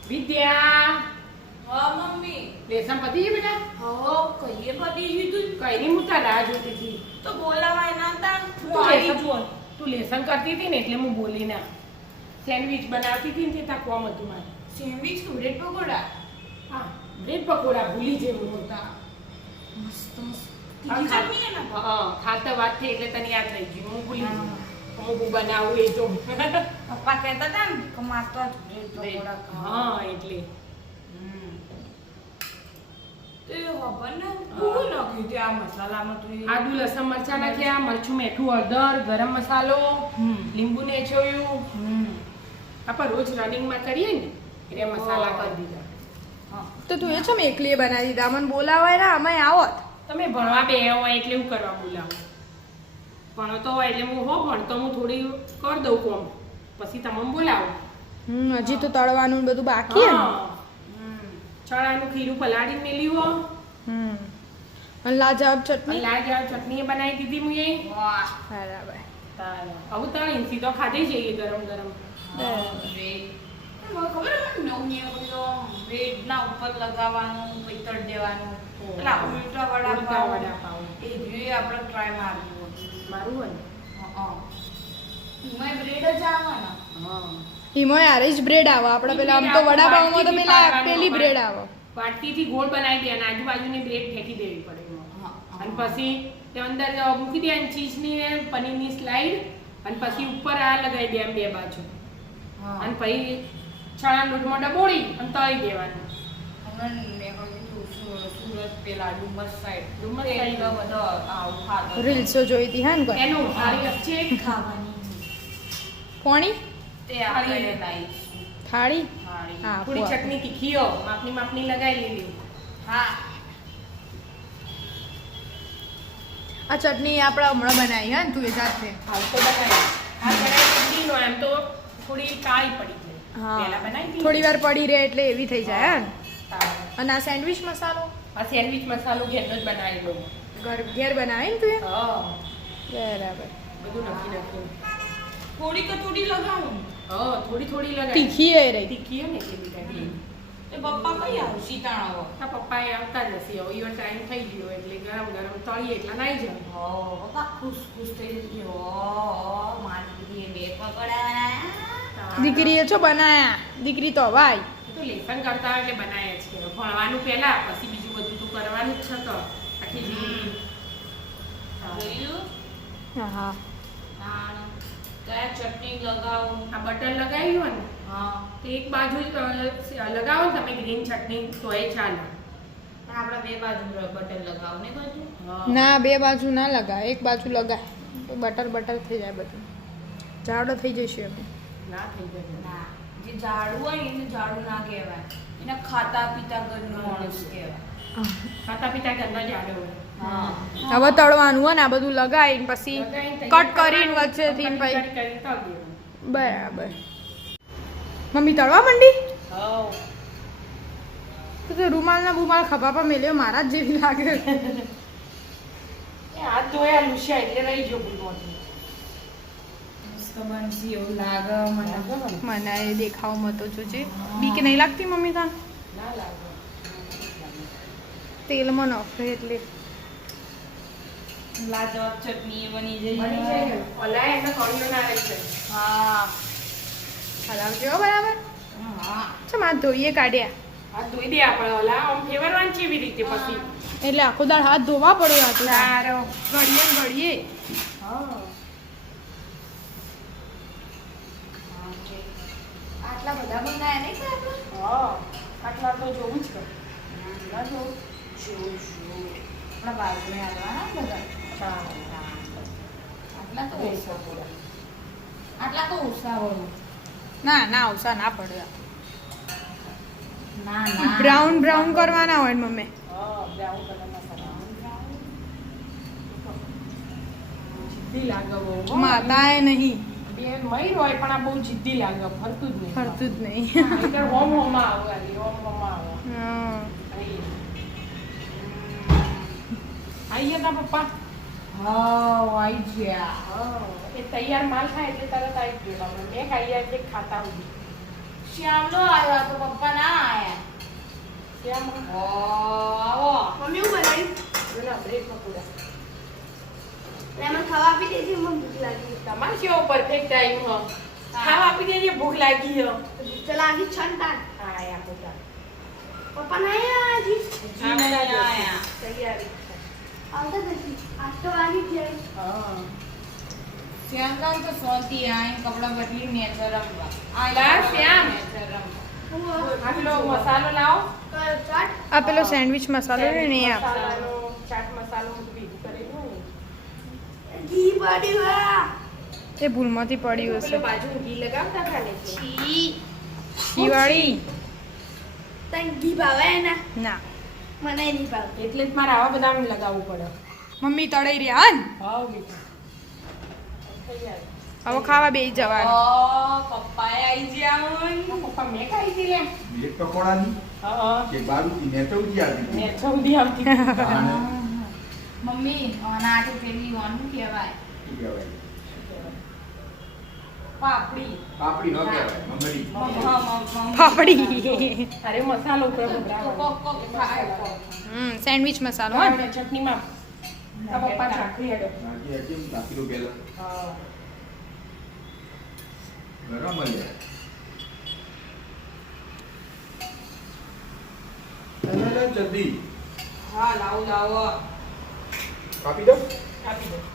વિદ્યા હા mummy. Lesson પતી ગયું બેટા? હો કહીએ પતી ગયું તું. કઈ નહીં, હું તાર રાહ જોતી હતી. તો બોલાવાય ના તા. તું હું આવી લેસન- જોન. તું લેસન કરતી હતી ને એટલે હું બોલી ના. સેન્ડવિચ બનાવતી હતી ને તે તાર કોમ હતું મારે. સેન્ડવિચ કે બ્રેડ પકોડા? હા, બ્રેડ પકોડા ભૂલી જેવું હતા. મસ્ત મસ્ત. તીખી ચટણી હે ને? હા, ખાતા વાત થઈ એટલે તને યાદ રહી ગયું. હું ભૂલી ગઈ. હા. હું બનાવું એ તો. પપ્પા કહેતા હતા ને કે માર તો બ્રેડ પકોડા ખાવા. હા, એટલે તે ખબર ને હું નાખ્યું તે આ મસાલામાં તું એ? આદુ લસણ મરચાં નાખ્યા, મરચું મીઠું હળદર, ગરમ મસાલો, લીંબુ નેચોયું. આપણે રોજ રનિંગમાં કરીએ ને એટલે મસાલા કરી દીધા. હા. તો તું એ છે એકલી બનાવી દીધા મને બોલાવાય ને અમે આવત. તમે ભણવા બે હોય એટલે હું કરવા બોલાવું. ભણતો હોય એટલે હું ભણતો હું થોડી કરી દઉં કોમ, પછી તમને બોલાવું. હજી તો તળવાનું ને બધું બાકી હે ને? હા. ચણાનું ખીરું પલાળીને મેલ્યું અને લાજવાબ ચટણી. લાજ ચટણી બનાવી દીધી મુએ. વાહ. બરાબર. આવું તો ઇન્સી તો ખાધી જઈએ ગરમ ગરમ. બ્રેડ. મને ખબર હે નવું નિયમ તો બ્રેડ ના ઉપર લગાવવાનું પછી તળ દેવાનું. પેલા ઉલટા ઉલટા વડા વડાપાવ. એ જોઈએ આપણે ટ્રાય મારવું. મારું હોય ને? હા. એમાં બ્રેડ જ આવે ને? હા. ઈમો યાર જ બ્રેડ આવે આપણે પેલા આમ તો વડાપાવમાં તો પેલા પેલી બ્રેડ આવે. વાટકીથી ગોળ બનાવી દે અને આજુબાજુની બ્રેડ ફેંકી દેવી પડે એમાં. હા. અને પછી તે અંદર મૂકી દે ચીઝની ને પનીરની સ્લાઈડ અને પછી ઉપર આ લગાવી દે આમ બે બાજુ. હા. અને પછી ચણા લોટમાં ડબોળી અને તળી દેવાનું. હમણાં મેં કીધું સુરત પેલા ડુમસ સાઈડ. ડુમસ તે side. એટલો બધો આવું ખાતો. રીલ્સો જોઈ હતી હા ને કોઈ એનું હારી વચ્ચે ખાવાની. કોણી તે આપણે લાવીશું. થાળી થાળી. હા થોડી પોવા. ચટણી તીખીઓ માપની માપની લગાવી લીધી. હા. આ ચટણી આપણે હમણાં બનાવી હા ને તું એ જાતે. હાલ તો બનાવી. હાલ બનાવી દીધી નો એમ તો થોડી કાળી પડી જાય. હા પહેલા બનાવી દીધી. થોડી વાર પડી રહે એટલે એવી થઈ જાય હા ને? તારે. અને આ સેન્ડવિચ મસાલો આ સેન્ડવિચ મસાલો ઘેરનો જ બનાવેલો. ઘેર બનાવી ને તું એ હા, બરાબર. બધું નાખી નાખ્યું. થોડી કચોડી લગાવું. હા, થોડી થોડી લગાવી. તીખી એ રહી. તીખી હે ને એટલે બી તે પપ્પા કઈ આવું સીતાણા આ પપ્પાએ આવતા જ હશે. હવે ઈવન ટાઈમ થઈ ગયો એટલે ગરમ ગરમ તળીએ એટલે નાઈ જાય. હો પપ્પા ખુશ ખુશ થઈ જશે. ઓ મારી દીકરીએ બે પકોડા બનાયા. દીકરીએ છો બનાયા દીકરી તો હવાય. એ તો લેસન કરતા હોય એટલે બનાવ્યા છે. ભણવાનું પહેલા પછી બીજું બધું તો કરવાનું જ છે તો આખી જિંદગી. જોયું? હા તાણ. કયા ચટણી લગાવું? આ બટર લગાવ્યું હોય ને હા. તો એક બાજુ લગાવો ને તમે ગ્રીન ચટણી તો એ ચાલે. પણ આપણે બે બાજુ બટર લગાવું ને બધું. ના બે બાજુ ના લગાય એક બાજુ લગાય તો બટર બટર થઈ જાય બધું જાડો થઈ જશે અમે. ના થઈ જાય. ના જે જાડું હોય ને એને જાડું ના કહેવાય. એને ખાતા પીતા ઘરનો માણસ કહેવાય. ખાતા પીતા ઘરના જ આડે હોય. હા. હવે તળવાનું હોય ને આ બધું લગાવીને પછી લગાવીને કટ તૈયાર કરીને કરવાનું, વચ્ચેથી કટ પછી કરીને તળી દેવાનું. બરાબર. મમ્મી તળવા માંડી હઉ. તો રૂમાલના બુમાલ ખભા પર મેલ્યો મારા જ જેવી લાગે. એ હાથ ધોયા લૂસ્યા એટલે રહી ગયો ભૂલમાંથી. મસ્ત બનશે એવું લાગે મને. મને એ દેખાવમાં તો જોજે બીક નહીં લાગતી મમ્મી તા ના લાગે. તેલમાં નફરે એટલે લાજવાબ ચટણી બની જઈ. બની જાય. ઓલા એમને કળીઓ ના રહી જાય. હા. હલાવજો હો બરાબર. હા. ચમ હાથ ધોઈએ કાઢ્યા હાથ ધોઈ દે આપણે ઓલા આમ ફેરવવાનું કેવી રીતે પછી. એટલે આખો દાડ હાથ ધોવા પડ્યો આ તો સારો. ઘડીએ ને ઘડીએ. હા. આટલા બધા બનાયા નહીં કે આપણે? હા. આટલા તો જોવું જ કર. ના જોવું. આપણા બાજુને આવવાના બધા. આટલા તો ઓછા પડે. આટલા તો ઓછા હોય. ના ના ઓછા ના પડે ના ના. બ્રાઉન બ્રાઉન કરવાના હોય ને મમ્મી. હા, બ્રાઉન કલરના મસાલા. જિદ્દી લાગે બહુ. હો. માતાએ નહીં બે મયુર હોય પણ આ બહુ જિદ્દી લાગે. ફરતું જ નહીં. ફરતું જ નહીં. નહીંતર હોમ હોમમાં આવે આલી, હોમ હોમમાં આવે. હા. આઈ ગયા તા પપ્પા? હા આઈ ગયા. હા. એ તૈયાર માલ થાય એટલે તરત આવી ગયો. આપણે મેં ખાઈ જાય એટલે ખાતા હોય. શ્યામલો આવ્યો તો પપ્પા ના શ્યામ આવો મમ્મી હું બનાવી પેલા બ્રેડ પકોડા એમાં ખાવા આપી દેજે મને ભૂખ લાગી તમારે કેવો પરફેક્ટ ટાઈમ હો ખાવા આપી દેજે ભૂખ લાગી હો ચલ આજી છંટાન હા યા પોતા પપ્પા નહીં આજી આયા તૈયારી આવતા નથી 8 વાગી જાય હા શ્યામકાંત તો સોતી આઈ કપડા બદલી નેચર રમવા લા, શ્યામ. નેચર રમવા આટલો મસાલો લાવો ચાટ આ પેલો સેન્ડવિચ મસાલો ને એ આપ મસાલાનો ચાટ મસાલો બધું ભેગું કરેલું હોય ને. ઘી પડી વા એ ભૂલમાંથી પડ્યું હશે પેલો બાજુ ઘી લગાવતા ખાને છે છી દિવાળી તને ઘી ભાવે ને ના મને નહીં ભાવે એટલે જ મારે આવા બધા લગાવવું પડે મમ્મી તળાઈ રહ્યા ને હા બેટા તૈયાર હવે ખાવા બેસી જવાનું ઓ પપ્પાએ આઈ જ્યાં પપ્પા મેં ખાઈ હતી લે બ્રેડ પકોડાની હા કે બારુથી નેચવજી આવી મેં સૌદી આવતી મમ્મી આનાથી પેલી ઓનું કહેવાય શું કહેવાય? પાપડી પાપડી ન કહેવાય મમરી પાપડી અરે મસાલો ઉપર કોક ભભરાવાનો. કોક ખાય કોક. સેન્ડવિચ મસાલો હો અને ચટણીમાં આ પપ્પા ચાખી હેડો નાખી કેમ નાખી દો પહેલા હા ગરમ જ લે. અને લે જલ્દી હા લાવો લાવો કાપી દો આપી દો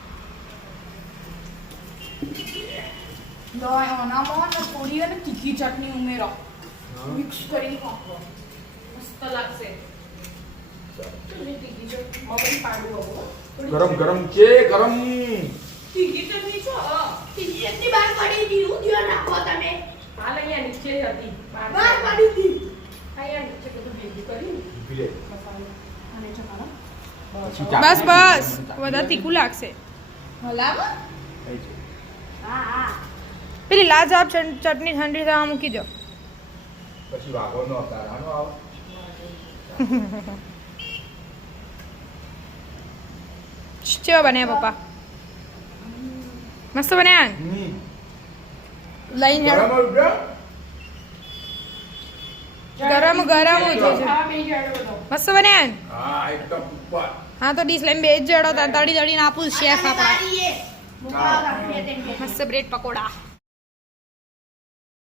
લો ઓનામાં ને થોડી અને તીખી ચટણી ઉમેરો મિક્સ કરીને ખાઓ મસ્ત લાગશે થોડી તીખી છે મમ્મી પાડું હવે થોડી ગરમ ગરમ છે ગરમ તીખી ચટણી છો તીજી એટલી બહાર પડી હતી હું દિયો નાખો તમે હાલ અહીંયા નીચે જ હતી બહાર પડી હતી અહીંયા નીચે બધું ભેગું કર્યું ઊભી રે. મસાલો અને ચમારો પછી બસ ચાખી બસ ચાખી. વધારે તીખું લાગશે હલાવો થઈ છે. હા હા પેલી લાજવાબ ચટણી ઠંડી થવા મૂકી દો પછી વાઘો નો તારાનો આવો ચેવા બન્યા પપ્પા મસ્ત બન્યા ને? લઈને ગરમ હેડો. જ છે? ગરમ ગરમ જ છે. ખાવા બેસી જાડો બધો મસ્ત બન્યા ને? હા એકદમ ઉપર હા તો ડીશ લઈને બેજ જડો તળી તળીને આપું શેફ આ તમે આપણા તારી એ મુકાવ રાખીએ તેમ કે મસ્ત બ્રેડ પકોડા